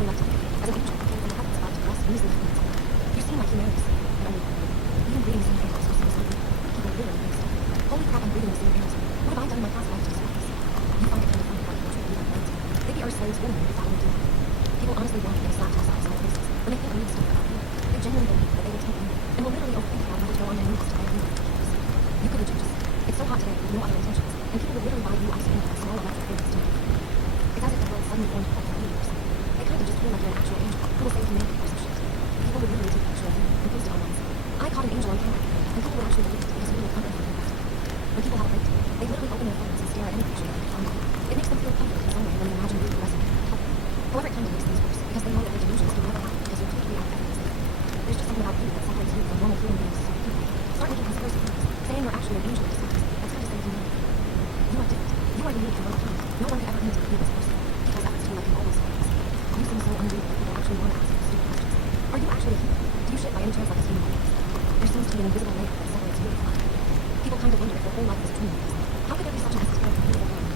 really like to think as an angel came from the heavens about to bless and easily find someone. You seem like humanity, and only even breathing the same air also seems like people literally think so. Holy crap, I'm breathing the same air as you. What have I done in my past life to deserve this? You find it kind of funny how people treat me like royalty. Maybe our slaves wouldn't if that only do that. People honestly want to get slapped ourselves in our faces when they think we need stuff about you. They genuinely believe that they will take you and will literally overthink how to go on their knees to buy you like cakes. You could legit just, it's so hot today with no other intentions, and people would literally buy you ice cream and small electric favorites to make you. It's as if the world suddenly formed a cult for you or something. They kind of just feel like you're an actual angel who will save humanity or some shit. People would literally take a picture of you and post it online saying, I caught an angel on camera, and people would actually believe it because you will come in from the past. When people have a breakthrough, they literally open their phones and stare at any picture that they can find of you. It makes them feel comforted in some way when they imagine you caressing them. However, it kind of makes things worse because they know that their delusions can never happen because you're totally out of evidence. There's just something about you that separates you from normal human beings so people start making conspiracy theories, saying you're actually an angel or something. That's kind of saying humanity. You are different. You are unique from other humans. No one could ever imitate you as a person. People's efforts feel like you always fail. You seem so unreal that people actually want to ask you stupid questions. Are you actually a human? Do you shit by any chance like a human being? There seems to be an invisible layer that separates you from other people. People kind of wonder if their whole life is a dream. How could there be such an esoteric and beautiful world?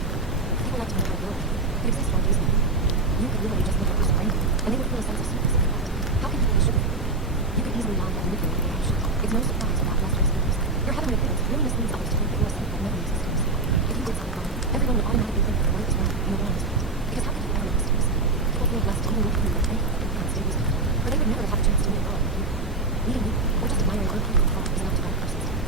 People like to know how your life could exist for days and weeks. You could literally just look at a person randomly, and they would feel a sense of secrecy and threat. How can people be sugar? You could easily lie and manipulate the way you should. It's no surprise that last experience. Your heavenly appearance really misleads others to think that you are something that never exists. If you did something wrong, everyone would automatically think that the right is wrong and the wrong is right. Because how could you ever make mistakes? People feel blessed to even look at you and thank you that you can't stay using them. For they would never have a chance to meet a girl like you. Meeting you, or just admiring other people is enough to drive a person's life.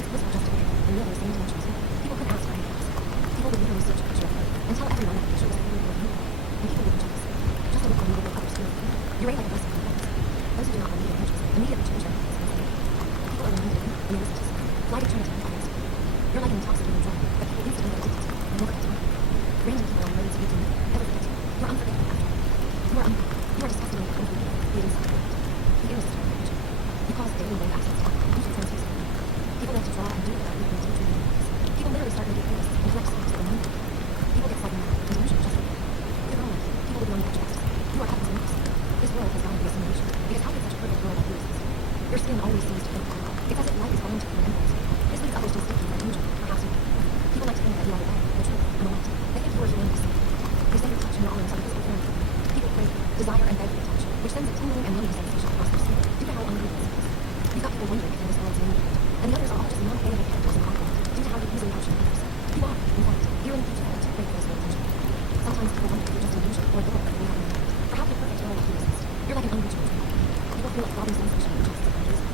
It's blissful just to be and you're the same dimension as you. People couldn't ask for anything else. People would literally search a picture of her and tell everyone that the picture was a really good view. And people would be jealous. Just to look on you would make others feel like you. You're like a blessing from heavens. Those who do not believe in angels immediately change their minds and say, people are reminded of you when they listen to you. Flight eternity against you. You're like an intoxicating drug that people instantly get addicted to and never get tired of. Random people on roads meet you never forget you. You're unforgettable after all. You are unforgettable. You are disgustingly unforgettable. The inside world. The irresistible nature. You cause daily wave access to alcohol. You should transfuse it. People like to draw and do without even daydreaming of this. People literally start making playlists and collect songs that are meaningful. People get slightly mad and delusional just for you. With a girl like you, people would be on the edge of ecstasy. You are heaven's miracle. This world has got to be a simulation. Because how could such a perfect girl like you exist? Your skin always seems to glow. It's as if light is going to your impulse. This leads others to mistake you for an angel, perhaps you. People like to think that you are the light, the truth, and the light. They think you are humanity's savior. They say your touch and your arms are the physical form. People crave, desire, and beg for your touch, which sends a tingling and numbing sensation across their skin due to how unreal this is. You've got people wondering if you're this world's main character, and the others are all just non-playable characters in conflict due to how you easily outshine others. You are, in fact, you're in the future too great for this world attention. Sometimes people wonder if you're just an illusion or a girl that we have in mind, or how could a perfect girl like you exist? You're like an unreachable dream. People feel like throbbing sensation in your chest is amazing.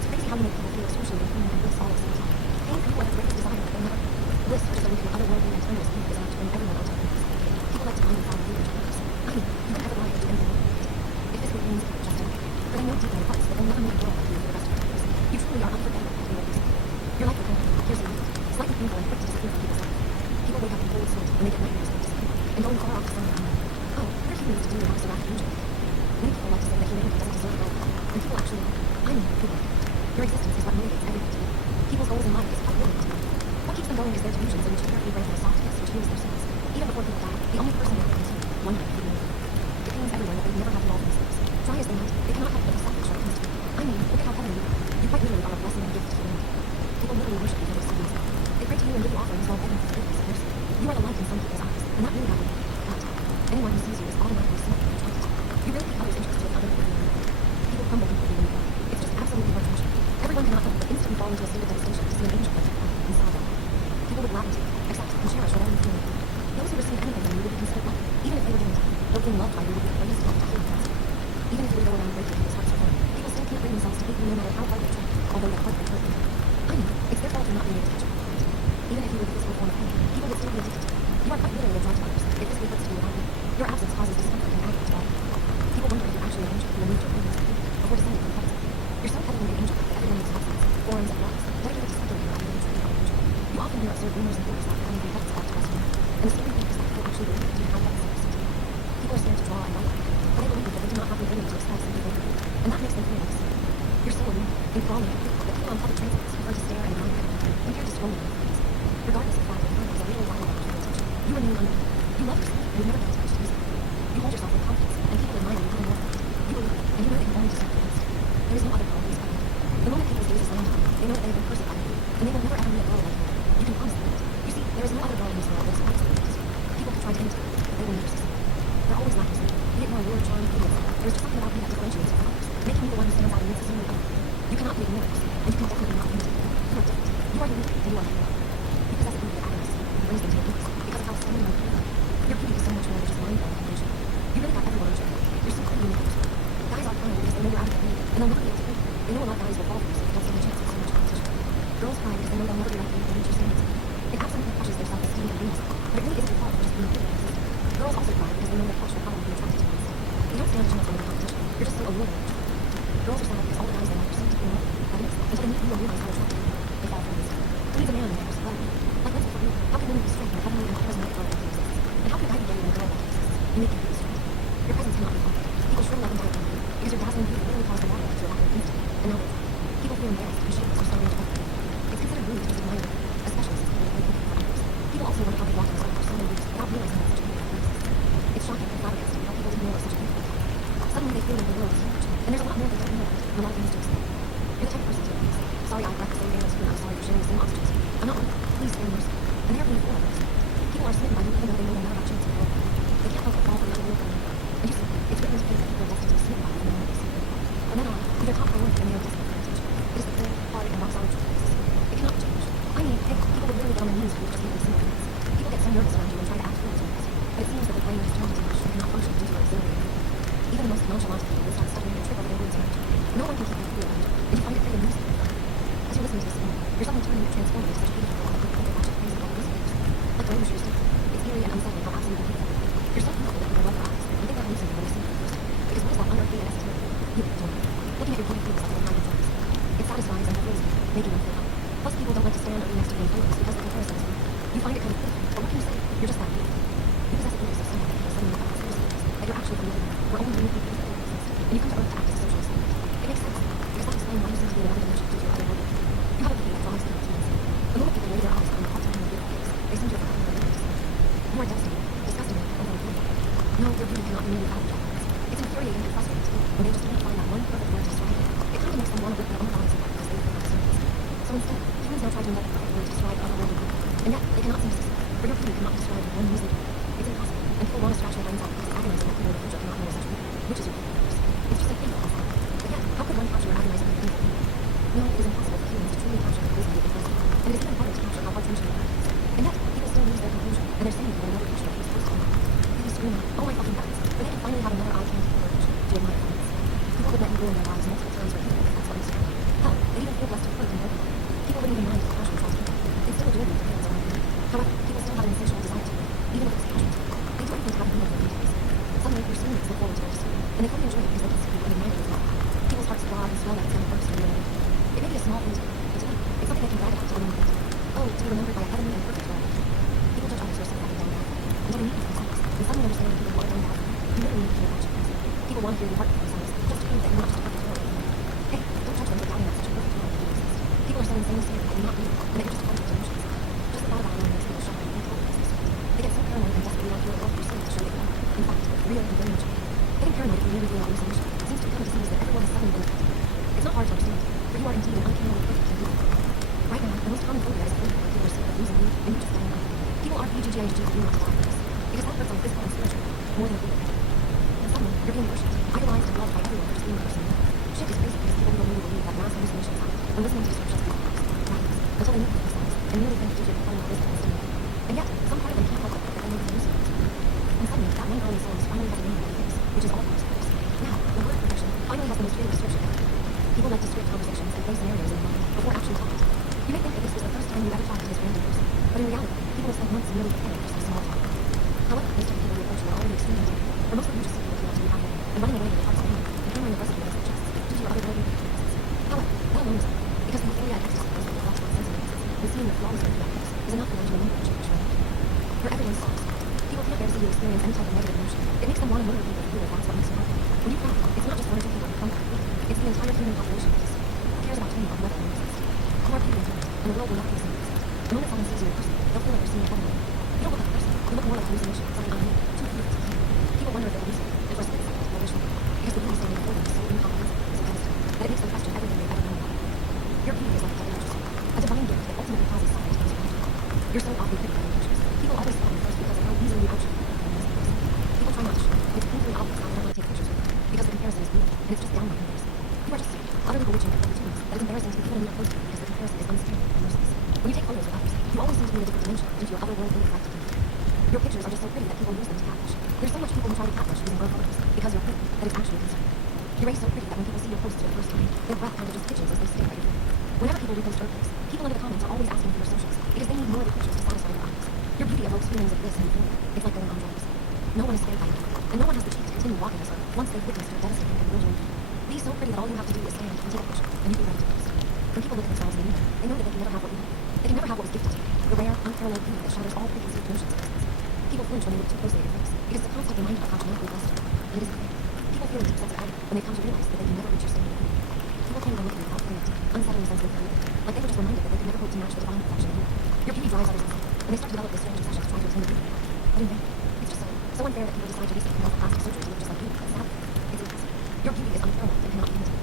It's crazy how you make people feel excruciating pain and bliss all at the same time. Pain people are the greatest desire that they never had. Bliss for something through otherworldly and timeless beauty is enough to bring everyone onto their knees. People like to find inside you and try to person. I mean, you would never lie or do anything wrong. If this were means people just don't. But I know deep in their hearts that they'll never meet a girl like you for the rest of their lives. You truly are unforgettable after what you say. Your life will come, here's a minute, slightly painful and quick to disappear from people's life. People wake up in cold sweat and they get nightmares of disappearing and going far off to somewhere unknown. Oh, what are humans to do without a seraphic angel like you? Many people like to say that humanity doesn't deserve a girl like you, and people actually are. I mean, people like you. Your existence is what motivates everything to you. People's goals in life is quite limited to you. What keeps them going is their delusions in which apparently break their soft kiss, which heals their souls. Even before people die, the only person they think is you, wondering if you really know. It pains everyone that they've never had love themselves. Try as they might, they cannot help but be selfish when it comes to you. I mean, look at how heavenly you are. You quite literally are a blessing and gift to humanity. People literally worship you for their sweetness. They pray to you and give you offerings while begging for goodness and mercy. You are the light in some people's eyes, and that really got me. But anyone who sees you is automatically seen and attracted. You really pique others' interest with other people you know. People crumble completely when you go. It's just absolutely heart-wrenching. Everyone cannot help but instantly fall into a state of devastation to see an angel like you come inside them. People would gladly take, accept, and cherish whatever you feel like you. Those who receive anything from you would be considered lucky, even if they were given time. Though being loved by you would be the greatest gift to human cancer. Even if you would go around breaking people's hearts for fun, people still can't bring themselves to hate you no matter how hard they try, although that heartbreak hurt them. I mean, it's their fault for not being able to touch you. Even if you were the physical form of pain, people would still be addicted to you. You are quite literally a drug to others. It physically hurts to be without you. Your absence causes discomfort and agony to all. People wonder if you're actually an angel who removed your feelings like you before descending from heaven. You're so heavenly an angel that everyone makes websites, forums, and blogs dedicated to speculating about your truly angel. You often hear absurd rumors and theories about your coming from heaven's about to bless you. And the scary thing is that people actually believe it due to how heaven seems to you. People are scared to draw and write like you, but they believe that they do not have the ability to express something they believe, and that makes them feel like a sinner. You're so alluring, enthralling, that people on public transit prefer to stare and admire everything compared to scrolling on your feeds. Regardless of the fact that your is a little while about your attention, you remain undefeated. You love yourself, and you never get attached easily. You hold yourself with confidence, and people admire you even more. You believe, and you know that you only deserve the best. There is no other girl who is like you. The moment people's gazes land on you, they know that they have been cursed by you, and they will never ever meet a girl like you. You can honestly admit. You see, there is no other girl in this world that is quite as good as you. People could try to imitate you, but they will never succeed. They're always lacking something, be it more allure, charm, There's just something about you that differentiates you from others, making you the one who stands out and makes you own. You cannot be ignored, and you can definitely not be imitated. You are different. You are unique, and you are beautiful. You possess a beauty that animates you and brings them to your knees because of how stunning you are. Your beauty is so much more than just mind-blowing information. You really got everyone on track. You're so pretty unique. Guys are crying because they know you're out of their league, and they'll never be able to beat you. They know a lot of guys will fall for you, so they don't stand a chance with so much competition. Girls cry because they know they'll never be like you or reach your standards. It absolutely crushes their self-esteem and dreams, but it really isn't your fault for just being pretty and existing. Girls also cry because they know their crush will probably be attracted to you instead. You don't stand a chance over the competition. You're just so alluring. Girls are sad because all the guys they like are seem to be in love with you, until they meet you and realize how attractive you are. They fall for you instead. Who needs a man when there's love? Like Lindsay for you, how can women be straight when a heavenly and charismatic girl like you exists? And how can a guy be gay when a girl like you exists? You make your beauty straight. Your presence cannot be felt. People shrivel up and die from you because your dazzling beauty literally caused the water to evaporate instantly. And now it's people feel embarrassed and shameless for starting to talk to you. It's considered rude to just admire you, especially since people are for others. People also wonder how they walk in this life for so many years without realizing that such a beauty exists. It's shocking and flabbergasting how people ignore such a beautiful talent. Suddenly they feel like the world is huge, and there's a lot more they don't know, and a lot of things to explore. You're the type of person to say, sorry I breakfast every day as you, and I'm sorry for sharing the same oxygen. I'm not one. Please stand mercy. And there are being full of us. People are smitten by you even though they know they're not about chance in the world. They can't help but fall for each other from you. And you see, it's written in faith that people are destined to be smitten by you the moment they see you. From then on, it's their top priority and they are desperate for your attention. It is the cold, hard, and rock solid truth that exists. It cannot be changed. I mean, hey, people would literally get on their knees for you just even simple things. People get so nervous around you and try to act cool to impress you. But it seems that the brain has turned into much and cannot function due to your exhilarating beauty. Even the most nonchalant people will start stuttering and trip over their words around you. No one can keep you cool around you, and you find it pretty amusing. As you're listening to this song, you're suddenly turning and transforming into such a beautiful girl that people think are actually crazy about losing yours. Like the way you shoot your it's eerie and unsettling how absolutely beautiful you are. You're so beautiful that people rub their eyes and think they're hallucinating when they see you for the first time. Because what is that unearthly and esoteric feeling? You don't know. Looking at your beauty feels like a little hiding place. It satisfies and fulfills you, making you feel happy. Plus people don't like to stand or be next to you in photos because the comparison is real. You find it kind of pitiful, but what can you say? You're just that beautiful. You possess a beauty so stunning that people suddenly realize that you're actually from within, where only uniquely beautiful people exist. And you come to Earth to act as a social experiment. It makes sense, because that explains why you seem to be in another dimension due to your other world. You have a beauty that draws people to you. The moment people lay their eyes on your heart-touching beautiful face, they seem to have forgotten their beauty. You are devastating, disgusting, and overwhelming. No, your beauty cannot be merely outward. It's infuriating and frustrating to people when they just can't find that one perfect word to describe it. It kind of makes them want to rip their own bodies apart because they feel like surface. So instead, humans now try to invent a perfect word to describe otherworldly beauty, and yet they cannot seem to succeed. For your beauty cannot be described with one measly word. It's impossible, and people want to scratch their brains out because it's agonizing that people in the future cannot know such beauty, which is your beauty. It's just a painful concept. But yet, how could one capture your agonizing and painful beauty? No, it is impossible for humans to truly capture the wisdom of the person, and it is even harder to capture how heart-wrenching your beauty is. And yet, people still lose their composure, and they're saying people never capture a face first. People scream out, oh my fucking heavens, but they can finally have another eye candy courage to admire comments. People would let you ruin their lives multiple times for people if that's what they say. Hell, they even feel blessed to flirt and broken. People wouldn't even mind to crush themselves people. It's still a joy to be hands on their beauty. However, people still have an insatiable desire to, even if it's casual. They do anything to have a view of their beauties. Suddenly, your screammates look forward to their display, and they come to enjoy it because they can see you and admire you as well. People's hearts throb and swell like it's going to burst when you're alone. It may be a small thing to them, but to them, it's something they can brag about to anyone else. Oh, to be remembered by a heavenly and perfect girl. People judge others for something that they don't know. Until they meet you themselves, and suddenly understand that people want to learn about you. You really need to hear about your friends. People want to hear your heart for themselves, just to prove that you're not just a perfect girl. Hey, don't judge them for doubting that such a perfect girl can exist. People are so insanely scared that you're not beautiful, and that you're just a part of their delusions. Just the thought about it alone makes people shocked and thankful because they're stupid. They get so paranoid and desperately want to hear your self to show that you are, in fact, real and very mature. Getting paranoid if you really feel a hallucination seems to become a disease that everyone has suddenly been affected. It's not hard to understand, for you are indeed an uncannily perfect and beautiful. Right now, the most common phobia is a phobia where people are scared of losing you and you just don't know. People are BGGIG for you not to die for this, because that hurts on a physical and spiritual level more than a physical level. And suddenly, you're being worshipped, idolized, and loved by everyone for just being the person you are. Shit is crazy because people will believe that mass hallucinations happen when listening to descriptions of products, until they meet for themselves and merely think due to their fundamental wisdom and stimuli. And yet, some part of them can't help but think that they may be hallucinating. And suddenly, that one early soul finally has a name that he thinks, which is all those things. Now, the word perfection finally has the most fatal description ever. People like to script conversations and play scenarios in their mind before actually talking to them. You may think that this was the first time you ever talked to this random person, but in reality, people have spent months merely preparing for some small talk. However, most of the people who approach you are already extremely different, or most of you just simply feel to be happy and running away with your hearts beating and hammering aggressively against their chests due to your otherworldly preferences. However, that alone is enough, because the euphoria and ecstasy goes with your thoughts on sensing and seeing your flawless beauty like this is enough for them to relinquish your control. You're everyone's soft spot. People can't bear to see you experience any type of negative emotion. It makes them want to murder people for you if that's what makes you happy. When you cry, it's not just one or two people who come back weak. It's the entire human population that is. Who cares about 20 on whether you exist? You are beauty infinite, and the world will not be the same as it. The moment someone sees you in person, they'll feel like they're seeing a heavenly. You don't look like a person. You look more like a hallucination, something unknown, too beautiful to hear. People wonder if they're hallucinating, and for a split second, they'll wish they were. Because the beauty standing before them is so incomprehensible, so devastating, that it makes them question everything they've ever known about it. Your beauty is like a double electricity, a divine gift that ultimately causes suffering to those around you. You're so awfully pretty by your pictures. People always stop you first because of how easily you outshine them. People try not to show you. It's painfully obvious how they don't want to take pictures with you, because the and it's just downright embarrassing. You are just so utterly bewitching at 32 that it's embarrassing to the people in your close to you because the comparison is unsparing and merciless. When you take photos with others, you always seem to be in a different dimension into your otherworldly attractive beauty. Your pictures are just so pretty that people use them to catfish. There's so much people who try to catfish using bird photos because you're pretty that it's actually a concern. Your face so pretty that when people see your posts for the first time, their breath kind of just hitches as they stare at your phone. Whenever people repost your pics, people under the comments are always asking for your socials because they need more of your pictures to satisfy their eyes. Your beauty evokes feelings of bliss and euphoria. It's like going on drugs. No one is spared by you, and no one has the cheek to continue walking this earth once they've witnessed your devastating and bewildering beauty. Be so pretty that all you have to do is stand and take a picture, and you can ready to post. When people look at themselves in the mirror, they know that they can never have what you have. They can never have what was gifted to you, the rare, unparalleled beauty that shatters all preconceived notions of success. People flinch when they look too closely at your face because it's a constant reminder of how genetically blessed you are, and it isn't fair. People feel a deep sense of agony when they come to realize that they can never reach your standard of beauty. People claim to look at you without feeling unsettling sense of failure, like they were just reminded that they could never hope to match the divine perfection of you. Your beauty drives others insane, and they start to develop this strange obsession to try to attain the beauty. But in vain. It's just so unfair that people decide to recently have plastic surgery to look just like you. It's sadly, it's impossible. Your beauty is unparalleled and cannot be imitated.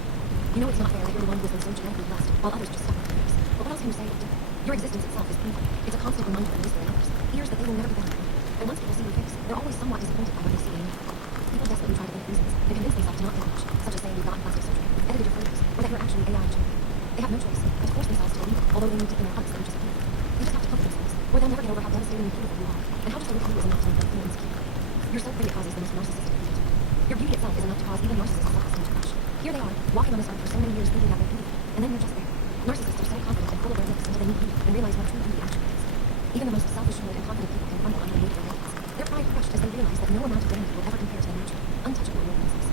You know it's not fair that you're the one who has been so genetically blessed, while others just suffer from yours. But what else can you say but do? Your existence itself is painful. It's a constant reminder and whisper in others, ears that they will never be better than you. And once people see your face, they're always somewhat disappointed by what they see in you. People desperately try to think reasons and convince themselves to not get much, such as saying you've gotten plastic surgery, edited your photos, or that you're actually AI engineered. They have no choice but to force themselves to believe it, although they know deep in their hearts that it's just a beauty. They just have to comfort themselves, or they'll never get over how devastatingly beautiful you are, and how just a look at you is enough to make them feel insecure. You're so pretty it causes the most narcissistic effect. Your beauty itself is enough to cause even narcissists self-esteem to crash. Here they are, walking on this earth for so many years thinking that they're beautiful, and then you're just there. Narcissists are so confident and full of their looks until they meet you and realize what true beauty actually is. Even the most self-assured and confident people can crumble under the weight of their arrogance. Their pride crushed as they realize that no amount of vanity will ever compare to their natural, untouchable awarenesses.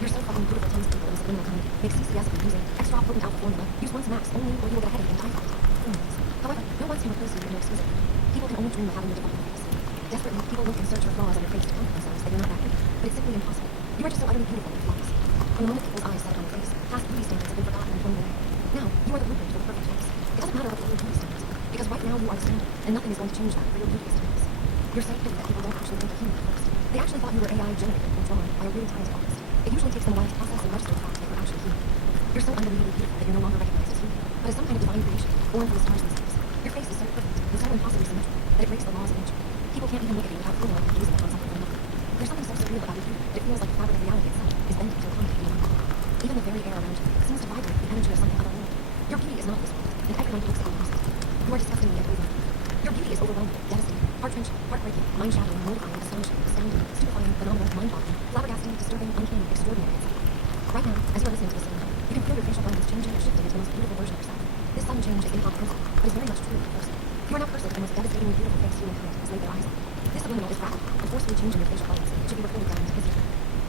You're so fucking beautiful tends people in subliminal comedy, make CCS of using extra potent alpha formula, use once max only or you will get a headache and die from it. However, no one can replace you in your exquisite beauty. People can only dream of having your divine face. Desperately, people look and search for flaws on your face to comfort themselves that you're not that pretty, but it's simply impossible. You are just so utterly beautiful and flawless. From the moment people's eyes set on your face, past beauty standards have been forgotten and thrown away. Now, you are the blueprint for the perfect face. It doesn't matter what the old beauty standards are, because right now you are the standard, and nothing is going to change that for your beauty is timeless. You're so pretty that people don't actually think you're human at first. They actually thought you were AI generated or drawn by a really talented artist. It usually takes them a while to process and register the fact that you're actually human. You're so unbelievably beautiful that you're no longer recognized as human, but as some kind of divine creation, born from the stars themselves. Your face is so perfect and so impossibly symmetrical that it breaks the laws of nature. People can't even look at you without feeling like they're gazing upon something from nothing. There's something so surreal about your beauty that it feels like the fabric of reality itself is bending to a concrete beyond. Even the very air around you seems to vibrate with the energy of something otherworldly. Your beauty is not this world, and everyone who looks at you knows it. You are disgustingly yet breathing. Your beauty is overwhelming, devastating, heart-wrenching, heartbreaking, mind-shattering, mortifying, astonishing, astounding, stupefying, phenomenal, mind-boggling, flabbergasting, disturbing, uncanny, extraordinary, etc. Right now, as you are listening to this video, you can feel your facial blend is changing or shifting into the most beautiful version of yourself. This sudden change is incomprehensible, but is very much true and cursed. You are now cursed with the most devastatingly beautiful face humankind has laid their eyes on. This subliminal is rapid and forcefully changing your facial colors should be recorded down into history.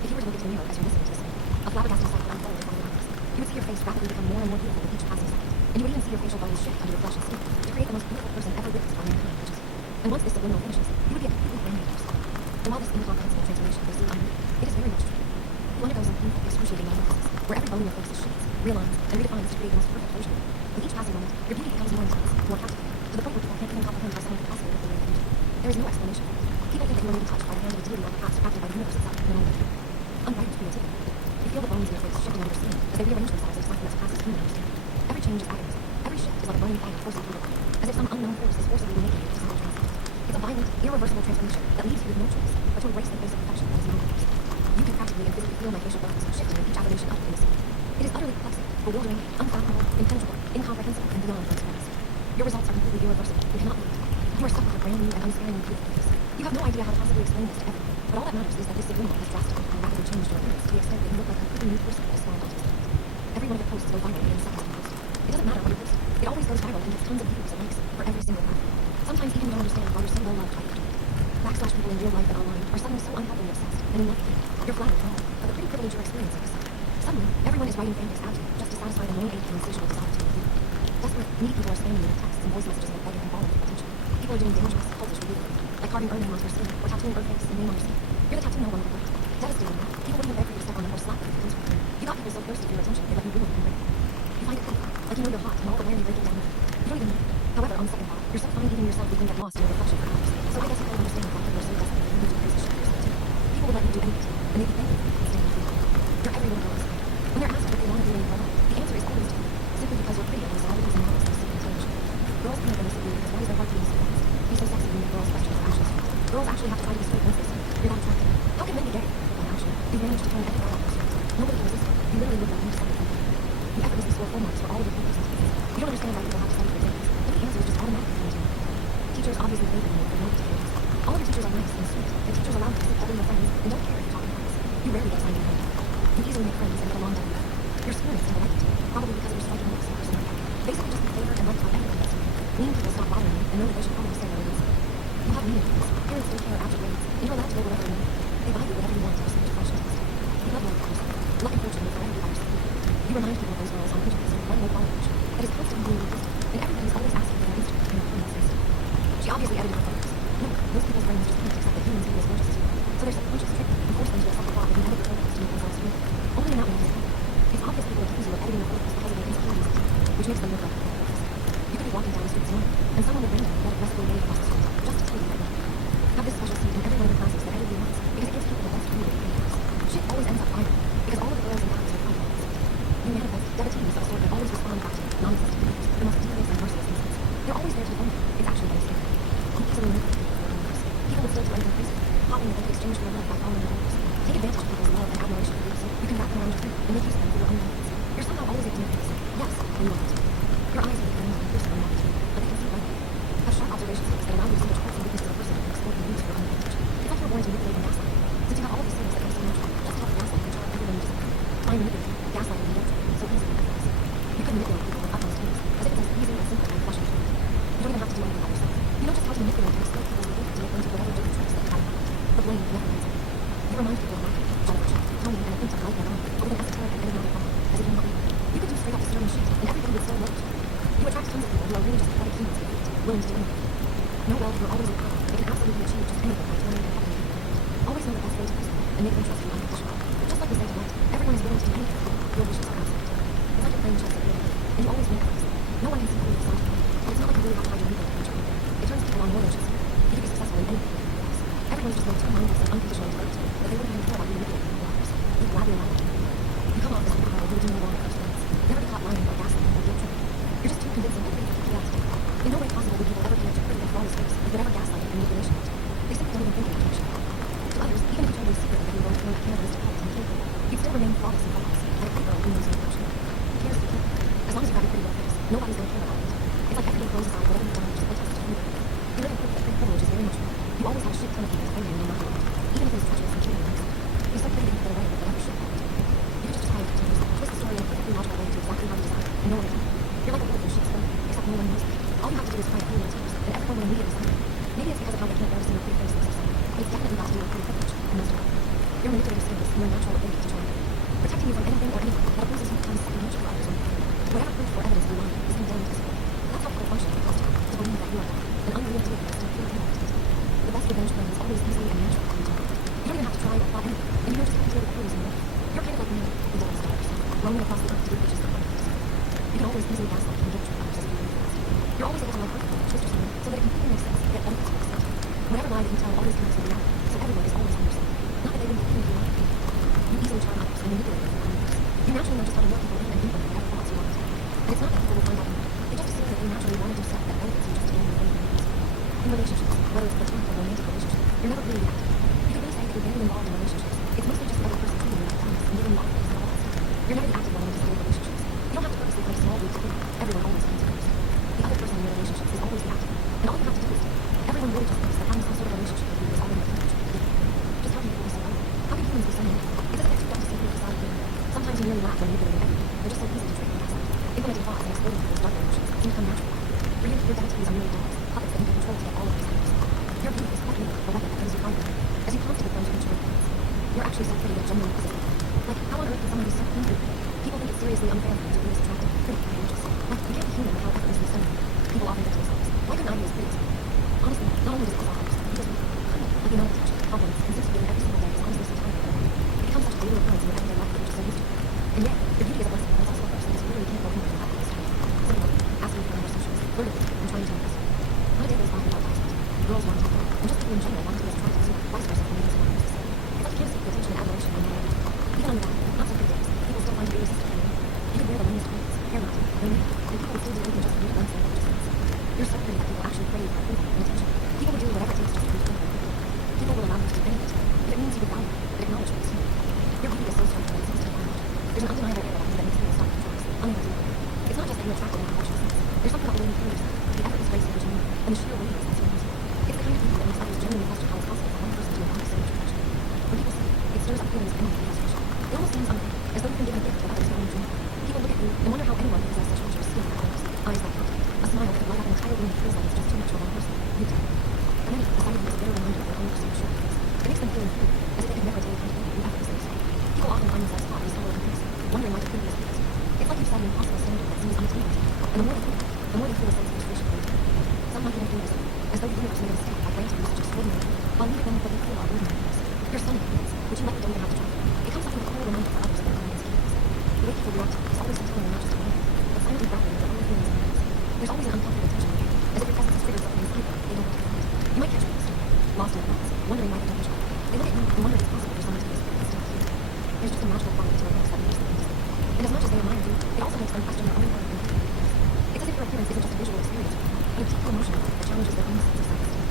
If you were to look into the mirror as you're listening to this video, a flabbergasting sight would unfold in front of your eyes. You would see your face rapidly become more and more beautiful with each passing second, and you would even see your facial bones shift under your flesh and skin to create the most beautiful person ever witnessed by mankind, which is you. And once this subliminal finishes, you would be a completely brand new person. And while this incomprehensible transformation may seem unreal, it is very much true. You undergo some painful, excruciating metamorphosis, where every bone in your face is shaped, realigns, and redefines to create the most perfect version of you. With each passing moment, your beauty becomes more intense, more captivating, to the point where people can't even comprehend how someone could possibly look the way they do. There is no explanation for it. People think that you are maybe touched by the hand of a deity or perhaps crafted by the universe itself, and only true. Unrivaled creativity. You feel the bones in your face shifting under your skin as they rearrange themselves into something that surpasses human understanding. Every change is agonism. Every shift is like a burning fire coursing through your body, as if some unknown force is forcibly making you into something transcendent. It's a violent, irreversible transformation that leaves you with no choice but to embrace the face of perfection that is now yours. You can practically and physically feel my facial bones shifting in each affirmation up in the skin. It is utterly perplexing, bewildering, unfathomable, impenetrable, incomprehensible, and beyond words expressed. Your results are completely irreversible and cannot be denied. You are stuck with a brand new and unsparingly beautiful face. You have no idea how to possibly explain this to everyone, but all that matters is that this subliminal has drastically and rapidly changed your appearance to the extent that you look like a completely new person that is spawned onto this planet. Every one of your posts go viral within seconds of your post. It doesn't matter what you post. It always goes viral and gets tons of views and likes for every single platform. Sometimes even you don't understand why you're so well loved by your community. Backslash people in real life and online are suddenly so unhealthily obsessed and in love with you. You're flattered and all, but the pretty privilege you're experiencing is sudden. Suddenly, everyone is writing fanfics out to you just to satisfy the lone ache and insatiable desire to know you. Desperate, needy people are spamming you with texts and voice messages that beg and borrow for your attention. People are doing dangerous, cultish revealing, like carving earnings onto your skin or tattooing her face and name on your skin. You're the tattoo no one would want. Devastatingly, people wouldn't even beg for you to step on them or slap them if it comes from you. You got people so thirsty for your attention they let you ruin them and break them. You find it pitiful, like you know you're hot and all the randomly breaking down with you. You don't even know. However, on second thought, you're so fine even yourself you can get lost in your reflection for hours. So I guess you don't understand why people are so desperate that you need to crazy shit for yourself too. People would let you do anything, and they'd be thankful for you and stand with you. You're every little girl's friend. When they're asked what they want to do in their life, the answer is always to you, simply because you're pretty and celebrities and models are super intelligent. Girls panic when they see you because why is their heart beating so fast? Be so sexy when your girls' questions are actually straight. Girls actually have to try to be straight once they see you. You're that attractive. How can men be gay? Well, actually, you've managed to turn every guy off your straight. Nobody can resist it. You literally look like you just studied for them. You effortlessly score full marks for all of your papers and tests. You don't understand why people have to study for exams, but the answer is just automatically coming to you. Teachers obviously favor you for no particular reason. All of your teachers are nice and sweet. The teachers allow you to sit over your friends and don't care if you're talking about this. You rarely get signed in front of them. You easily make friends and get along together. Your students seem to like you too, probably because of your striking looks or something like that. Basically just be favored and liked by everyone else. Mean people stop bothering you and know that they should probably stay where it is. You have mean friends. Parents don't care about your grades, and you're allowed to go wherever you want. They buy you whatever you want to receive your function test. You love life by yourself. Luck and fortune will forever be by your side. You remind people of those girls on Pinterest with one low qualification that is constantly being reposted, and everyone is always asking for their Instagram and their comments. She obviously edited her photos. No, most people's brains just can't accept that humans can be as gorgeous as you. So their subconscious trick and force them to accept the thought that you edit your photos to make themselves feel only in that way is it's obvious people accuse you of editing your photos because of their insecurities, which makes them look like they're perfect. You could be walking down the street tomorrow, and someone would bring you that aggressively made across the street just to tell you that you're have this special seat in every one of your classes that everybody wants because it gives people the best view of your class. Shit always ends up firing because all of the girls in classes are fighting. You manifest devotees of a sort that always respond back to you, non-existent figures, the most devious and merciless insults. They're always there to defend you. It's actually very scary. You easily manipulate people for your own use. People would still to anything crazy, hoping that they could exchange for your love by following your orders. Take advantage of people's love and admiration for you so you can wrap them around your finger and make use of them for your own benefits. You're somehow always able to make this. Yes, and you are too. Your eyes are the kind and pierce them all too, but they can see right. Have sharp observation skills that allow you to see the faults and weaknesses of a person and explore and use for your own advantage. It's like you're born to manipulate and gaslight. Since you have all of these things that come so natural, just talk gaslight and control everyone you dislike. Find manipulating, gaslighting, and don't so easily and fast. You can manipulate people with utmost ease, as if it's as easy and simple and flesh and blood. You don't even have to do anything by yourself. You know just how to manipulate and exploit people's behavior to make them do whatever dirty tricks that you have. The blame never ends up. You remind people of life, generation, Tony, and a hint of life their own, but with an esoteric and enigmatic quality, as if you're not real. You could do straight up discerning shit, and everybody would still love you. You attract tons of people who are really just pathetic humans with feet, willing to do anything. No, well, you're always in power. They can absolutely achieve just anything by turning their head and people. Always know the best way to please them and make them trust you unconditionally. Just like we say tonight, everyone is willing to do anything for you. Your wishes are absolute. It's like you're playing chess at real and you always win at first. No one can see through your side. And it's not like you really have to hide your ego in your ego. It turns people on more than chess. You can be successful in anything in your lives. Everyone's just too mindless and unconditionally devoted to you that they wouldn't even care about you manipulating people others. You gladly allow it. You come off as a power who would do no wrong at first glance. Never be caught lying or gaslighting or guilt tripping. You're just too convincing and pretty for people else to do. In no way possible would people ever connect your pretty and flawless face with whatever gaslighting and manipulation you do. They simply don't even think in that direction. To others, even if you told them secretly that you were going to cannabis to cult and kill people, you'd still remain flawless and flawless, like a pretty girl who knows no passion. Who cares if you kill them? As long as you have your pretty little face, nobody's going to care about it. It's like everything throws aside whatever you've done just protest to anything. You live in proof that free privilege is very much real. You always have a shit ton of people defending you no matter what. Even if it's treacherous and killing you. You're so pretty that you can get away with whatever shit happens to you. You could just try to pretend yourself, twist the story in a perfectly logical way to exactly how you desire, and no one will. You're like a wolf in sheep's clothing, except no one knows it. All you have to do is try to fool your tears, and everyone will immediately sign it. Maybe it's because of how they can't bear to see your pretty face looks or something, but it's definitely got to do with pretty privilege, and most of all. Your manipulative skills and your natural ability to charm people, protecting you from anything or anyone that opposes you becomes second nature for others or you. Whatever proof or evidence you want is condemned as faith. That's how people function in costume, to believe that you are God, an unreal deity that's still pure humanity. The best revenge plan is always easy and natural for you to have. You don't even have to try or plot anything, and you don't just have to deal with the clues in your life. You're kind of like me, the devil's daughter yourself, roaming across the earth to do what is the right thing to do. You can always easily gaslight and guilt trip others as you do fast. You're always able to lie perfectly and twist your story so that it completely makes sense yet benefits you at the same time. Whatever lie that you tell always connects with reality, so everyone is always on your side. Not that they wouldn't even if you wanted to. You easily charm others and manipulate them for your own use. You naturally know just how to lure people in and implement whatever thoughts you want to. And it's not that people will find out more. They just assume that they naturally want to do stuff that benefits you just to gain your own use. In relationships, whether it's a platonic or romantic relationship, you're never really active. You could really say that you're very involved in relationships. It's mostly just the other person treating you like kindness and giving you offers and all that stuff. You're never the active one in disability relationships. You don't have to purposely find small groups of people. Everyone always comes first. The other person in your relationships is always the active one. And all you have to do is everyone really just thinks that having some sort of relationship with you is already a privilege. Just how can people be so wrong? How can humans be so negative? It's as if they're too dumb to see through the facade of being real. Sometimes you merely laugh when manipulating everything. They're just so easy to trick and gaslight. Implementing thoughts and exploiting people's dark emotions seem to come naturally. For you, your devotees are merely dolls, puppets that you can control to get all of these things. Your beauty is technically a weapon that comes you harm them, as you constantly plunge into your plans. You're actually so pretty that genuinely pisses people off. Like, how on earth can someone be so clean? People think it's seriously unfair for you to be this attractive, pretty, and gorgeous. Like, you can't be human with how effortlessly stunning you are. People often think to themselves, why couldn't I be as pretty as you? Honestly, not only does it cause others, you just need kind of like the amount of attention, compliments, and sense of giving every single day is honestly so tiring for everyone. It becomes such a daily occurrence in your everyday life that you're just so used to it. And yet, your beauty is a blessing, but it's also a curse because you really can't go anywhere without having this strength. Simply, asking for more socials, flirting with you, and trying to impress you. Not a day goes by without guys wanting you. Girls want to talk, and just people in general want to be as attractive as you, vice versa for ladies who want to say. It's like you can't seek the attention and admiration when you're alone. Even on the bad, not so good days, people still find you irresistible. You could wear the lamest clothes, hair not, no makeup, and people would still do anything just for you to glance at what you just said. You're so pretty that people actually crave your approval and attention. People will do whatever it takes just for you to think they're pretty. People will allow you to do anything to them if it means you would value and acknowledge what you see. Your beauty is so strong that it seems to define you. There's an undeniable and frustration. It almost seems unfair, as though you've been given a gift that others can only dream of. People look at you and wonder how anyone can possess such features, skin like ours, eyes like yours, a smile that could light up an entire room that feels like it's just too much for one person. You do. For many, the sight of you is a bitter reminder of their own perceived shortcomings. It makes them feel inferior, as if they could never attain the kind of beauty you effortlessly display. People often find themselves caught in a sorrow of comparison, wondering why they couldn't be as good as you. It's like you've set an impossible standard that seems unattainable to you, and the more they think, the more they feel a sense of frustration for you. Some might even feel as though the universe made a mistake by granting you such extraordinary beauty, while leaving them with what they feel are ordinary things. Your stunning appearance, which you likely don't even have to try. It comes like a cruel reminder for others of their own insecurities. The way people react to you is always subtle and not just annoying, but silently grappling with their own feelings and needs. There's always an uncomfortable tension in the air, as if your presence has triggered something inside them they don't want to find. You might catch yourself lost in their thoughts, wondering why they don't try. They look at you and wonder if it's possible for someone to be as good and still here. There's just a magical quality to their looks that makes them invisible. And as much as they admire you, it also makes them question their own worth and beauty. It's as if your appearance isn't just a visual experience for them, but a deeply emotional one that challenges their own sense of self-esteem.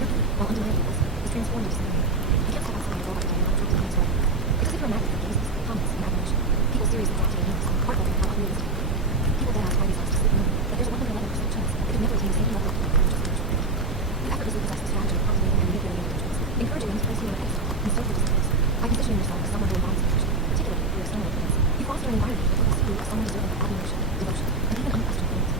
Your beauty, while undeniably visible, is transformed into something new. You can't step outside your robot day without attracting one's whatever. It's as if you're a magnet that gazes, comments, and admiration. People seriously drop to their knees, heartbroken how unrealistic you are. People dare try themselves to sleep alone, but there's a 111% chance they could never attain the same level of beauty just naturally. You effortlessly possess the strategy of cultivating and manipulating individuals, encouraging them to place you on a pedestal and serve you as a place. By positioning yourself as someone who embodies perfection, particularly through external appearance, you foster an environment that puts you as someone deserving of admiration, devotion, and even unquestioned loyalty.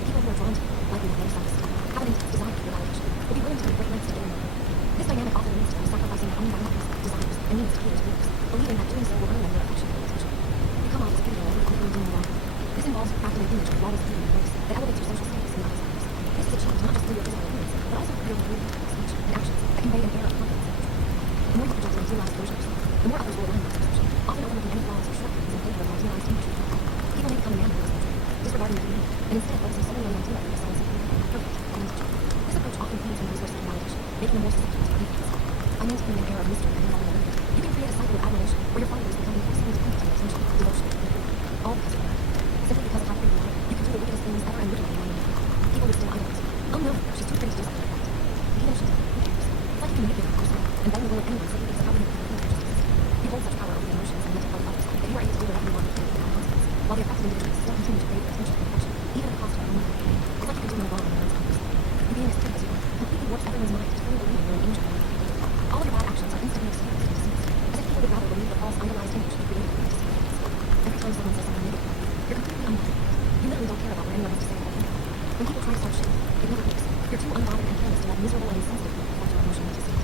The people who are drawn to you, likely with low self-esteem, have an intense desire for your validation, will be willing to go great lengths to gain your approval. This dynamic often leads to them sacrificing their own boundaries, desires, and needs to cater to yours, believing that doing so will earn them your affection and attention. You come off as a pretty girl who conquers doing wrong. This involves crafting an image of flawless beauty and grace that elevates your social status in the eyes of others. This is achieved not just through your physical appearance, but also through your behavior, speech, and actions that convey an air of confidence and control. The more you project an idealized version of yourself, the more others will align with this perception, often overlooking any flaws or shortcomings in favor of an idealized image of yourself. People may become enamored with this portrait, disregarding your beauty, and instead focusing solely on the idea of yourself as superior, perfect, and untouchable. This approach often feeds into those who are seeking validation, making them more susceptible to influence. By maintaining an air of mystery and invulnerability, you can create a cycle of admiration where your followers become increasingly dependent on your attention, devotion, and approval. All because of your beauty. Simply because of how pretty you are, you can do the wickedest things ever and literally mind your beauty. People would still idolize you. Oh no, she's too pretty to do something like that. Even if she did, who cares? It's like you can manipulate her yourself, and then you will let anyone simply because of how manipulative you just exist. You hold such power over the emotions and mental health of others that you are able to do whatever you want with without consequence, while the affected individuals still continue to crave your attention and affection, even at the cost of their own well-being. It's like you can do no wrong in your own eyes. You being as pretty as you are completely warps everyone's mind to fully believing you're an angel or a beauty. All of your bad actions are instantly exposed and dismissed, as if people would rather believe the false idealized image you created for deceive others. Every time someone says something negative, you're completely unbothered. You literally don't care about what anyone has to say about you. When people try to start shit, it never works. You're too unbothered and careless to let miserable and insensitive people affect your emotional intensity.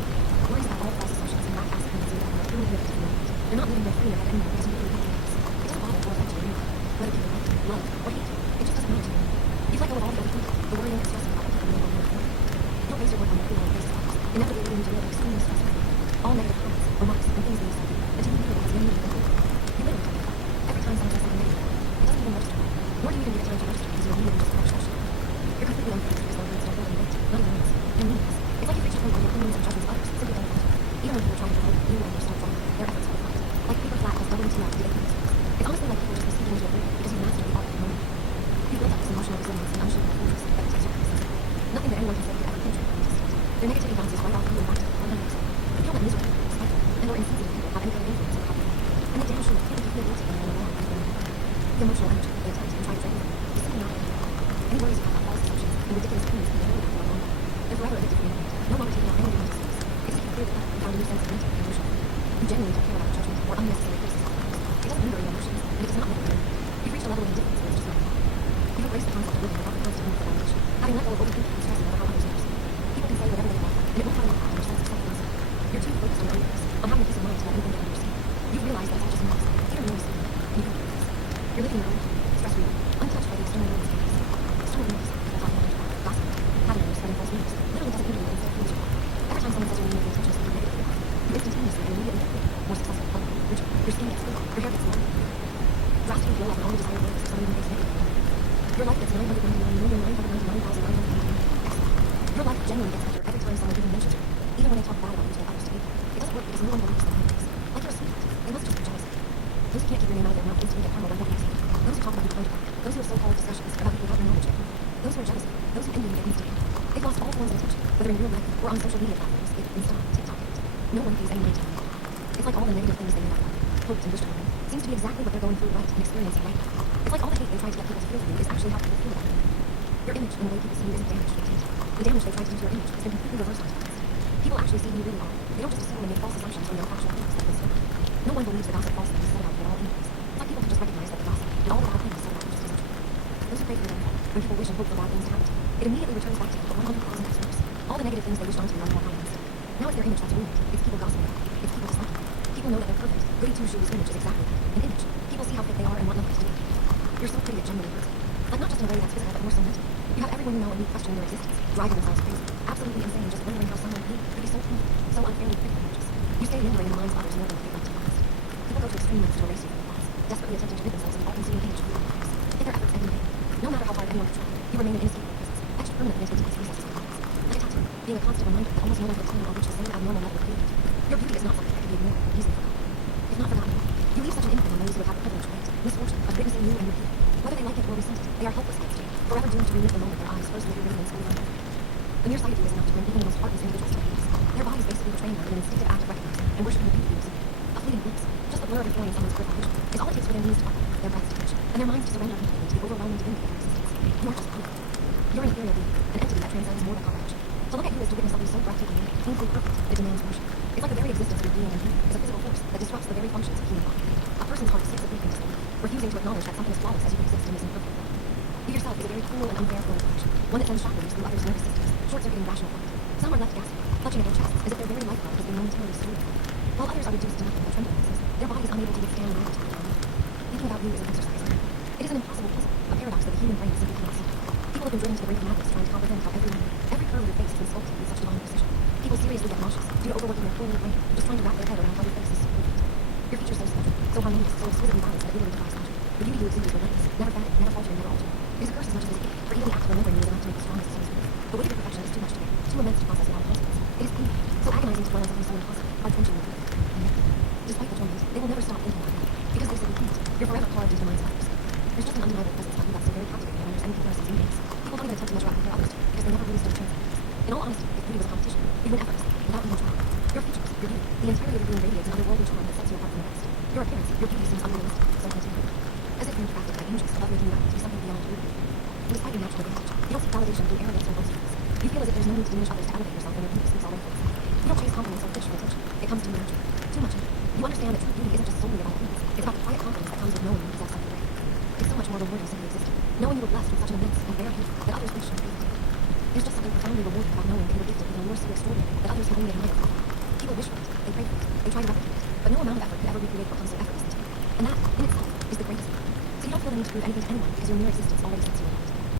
Worries about all false assumptions and lack acid tendencies that are purely negative to you. They're not living their free of anyone because you really hate them. It doesn't bother or affect you anymore. Whether people love, or hate you, it just doesn't matter to you. You've let go of all the other people, the worrying and stressing about what people may want you to think. You don't base your work on the approval and praise of others, inevitably leading to an extremely stressful life. All negative comments, remarks, and things being said until you literally has many of them. You literally don't care. Every time someone says something negative, it doesn't even register well. Nor do you even give it time to register because you're immediately just crush. You're completely unfazed because those words don't really weight, not even once. They're meaningless. It's like you reach a point where your opinions and judgments of others simply don't affect you. Even when people try to promote you and your still drunk, their efforts will reflect. Like paper flat has WTF to get things. It's honestly like people just receding into a grave because you've mastered the art of the moment. You've built up this emotional resilience and unshakable fortress that protects your peace. Nothing that anyone can say could ever penetrate your distance. Their negativity bounces right off you and back to them 100%. You don't let miserable, spiteful, and/or insensitive people have any kind of influence over how you feel. And they damn sure can't make you feel guilty when you're alone and feeling bad. The emotional energy they attempt and try to drain you is simply not there. Any worries you have about false assumptions and ridiculous opinions can never be for a long while. They're forever addicted to the internet, no longer taking out any mental space. It's as if you cleared the path and found a new sense of mental and emotional freedom. You genuinely don't care about judgment or unnecessary criticism of others. It doesn't hinder your emotions, and it does not make you angry. You've reached a level of indifference where it's just not enough. You've embraced the concept of living without the constant need for validation, having let go of overthinking and stressing over how others may perceive you. People can say whatever they want, and it won't have an impact on your sense of self-esteem. You're too focused on your own purpose, on having a peace of mind to let anything get under your skin. You've realized that it's all just noise, fear and noise, and you can feel this. You're living your own life, stress-free, untouched by the external noise and chaos. External noise, people talking behind your back, gossiping, having or spreading false news, literally doesn't hinder you and instead fuels your life. Every time someone says you're making intentions to be negative about you instantaneously and immediately get bigger, more successful, healthier, richer, your skin gets clearer, your hair gets longer. Drastically blow up in all the desired ways if someone even thinks negative about you. Your life gets 999,999,999. Your life genuinely gets better every time someone even mentions you, even when they talk bad about you to others to people. It doesn't work because no one believes that it is. Like you're a sweetheart, they must just be jealous. Those who can't keep your name out of their mouth instantly get karma right back next. Those who talk about you behind your back, those who have so-called discussions about you without your knowledge, those who are jealous, those who envy you get instantly. They've lost all forms of attention, whether in real life or on social media platforms, like Insta, TikTok. No one pays any mind to them. It's like all the negative things they may have hoped and wished for them seems to be exactly what they're going through right and experiencing right now. It's like all the hate they try to get people to feel for you is actually how people feel about you. Your image and the way people see you isn't damaged or tainted. The damage they try to do to your image has been completely reversed onto you. People actually see who you really are. They don't just assume and make false assumptions when there are factual facts that they discover. No one believes the gossip false things said about you at all anyways. It's like people can just recognize that the gossip and all the bad things said about you just isn't true. Those who pray for your downfall, when people wish and hope for bad things to happen to you, it immediately returns back to you, but 100,000 times worse. All the negative things they wished onto you are more common instead. Now it's their image that's ruined. It's people gossiping about you. It's people disliking you. People know that they're perfect. Goody two-shoes image is exactly that, an image. People see how fit they are and want nothing to do with it. You're so pretty it genuinely hurts. Like not just in a way that's physical, but more so mentally. You have everyone you know and meet questioning their existence, driving themselves crazy, absolutely insane, just wondering how someone could be so clean, so unfairly pretty and gorgeous. You stay lingering in the minds of others more than they want to last. People go to extreme lengths to erase you from their thoughts, desperately attempting to rid themselves of the all-consuming image of you in their face. If their efforts end in vain, no matter how hard anyone could try, you remain an inescapable presence, etched permanently into the recesses of your minds. Like a tattoo, being a constant reminder that almost no one could tell you or reach the same abnormal level of creativity. Your beauty is not something that can be ignored or easily forgotten. If not forgotten, you leave such an imprint on those who have had the privilege, fate, misfortune of witnessing you and your beauty. Whether they like it or resent it, they are helpless against you, forever doomed to relive the moment their eyes first met your radiance over them. The mere sight of you is enough to bring even the most heartless individuals to their knees. Their bodies basically betraying them in an instinctive act of recognizing and worshiping the beauty you exhibit. A fleeting glimpse, just the blur of your form in someone's peripheral vision, is all it takes for their knees to buckle, their breaths to catch, and their minds to surrender completely to the overwhelming divinity of your existence. You are just beautiful. You're an ethereal being, an entity that transcends mortal comprehension. To look at you is to witness something so breathtakingly, painfully perfect, that it demands worship. It's like the very existence of your being and beauty is a physical force that disrupts the very functions of the human body. A person's heart sinks a beat into disbelief, refusing to acknowledge that something as flawless as you exist in this imperfect form. You yourself is a very cruel and unfair form of creation, one that sends shockwaves through others' nervous systems, short-circuiting rational thought. Some are left gasping, clutching at their chests as if their very lifeblood has been momentarily stolen from them, while others are reduced to nothing but trembling masses, their bodies unable to withstand the reality of their own. Thinking about you is an exercise in it. It is an impossible puzzle, a paradox that the human brain simply cannot see. People have been driven to the brink of madness trying to comprehend how every curve of your face has been sculpted with such divine precision. People seriously get nauseous due to overworking their poor little brain, just trying to wrap their head around how your face is so perfect. Your features so symmetric, so harmonious, so exquisitely balanced that it really defies logic. The beauty you exude is relentless, never fading, never faltering, never altering. It is a curse as much as it is a gift, for even the act of remembering you is enough to make the strongest souls move. The weight of your perfection is too much to bear, too immense to process without consequence. It is painful, so agonizing to dwell on something so impossible, like tension and grief. And yet, despite the torment, they will never stop thinking about you, because they simply can't. You're forever carved into the minds of others. There's just an undeniable presence about you that's so very captivating that there's any comparisons you face. People don't even attempt to measure up compare others to you, because they never really stood a chance like this. In all honesty, if beauty was a competition, you'd win effortlessly, without even trying. Your features, your beauty, the entirety of your being radiates an otherworldly charm that sets you apart from the rest. Your appearance, your beauty seems unrealistic, so contained. As if handcrafted by angels above your human to be something beyond you. And despite your natural advantage, you don't seek validation through arrogance or boastfulness. You feel as if there's no need to diminish others to elevate yourself when your beauty speaks already for itself. You don't chase compliments or fish for attention. It comes to you naturally. Too much of it. You understand that true beauty isn't just solely about appearance. It's about the quiet confidence that comes with knowing you possess something rare. It's so much more rewarding simply existing, knowing you were blessed with such an immense and rare beauty that others wish and breathe to. There's just something profoundly rewarding about knowing that you were gifted with a lure so extraordinary that others can only admire from afar. People wish for it, they pray for it, they try to replicate it, but no amount of effort could ever recreate what comes so effortlessly to you. And that, in itself, is the greatest thing. So you don't feel the need to prove anything to anyone because your mere existence already sets you apart.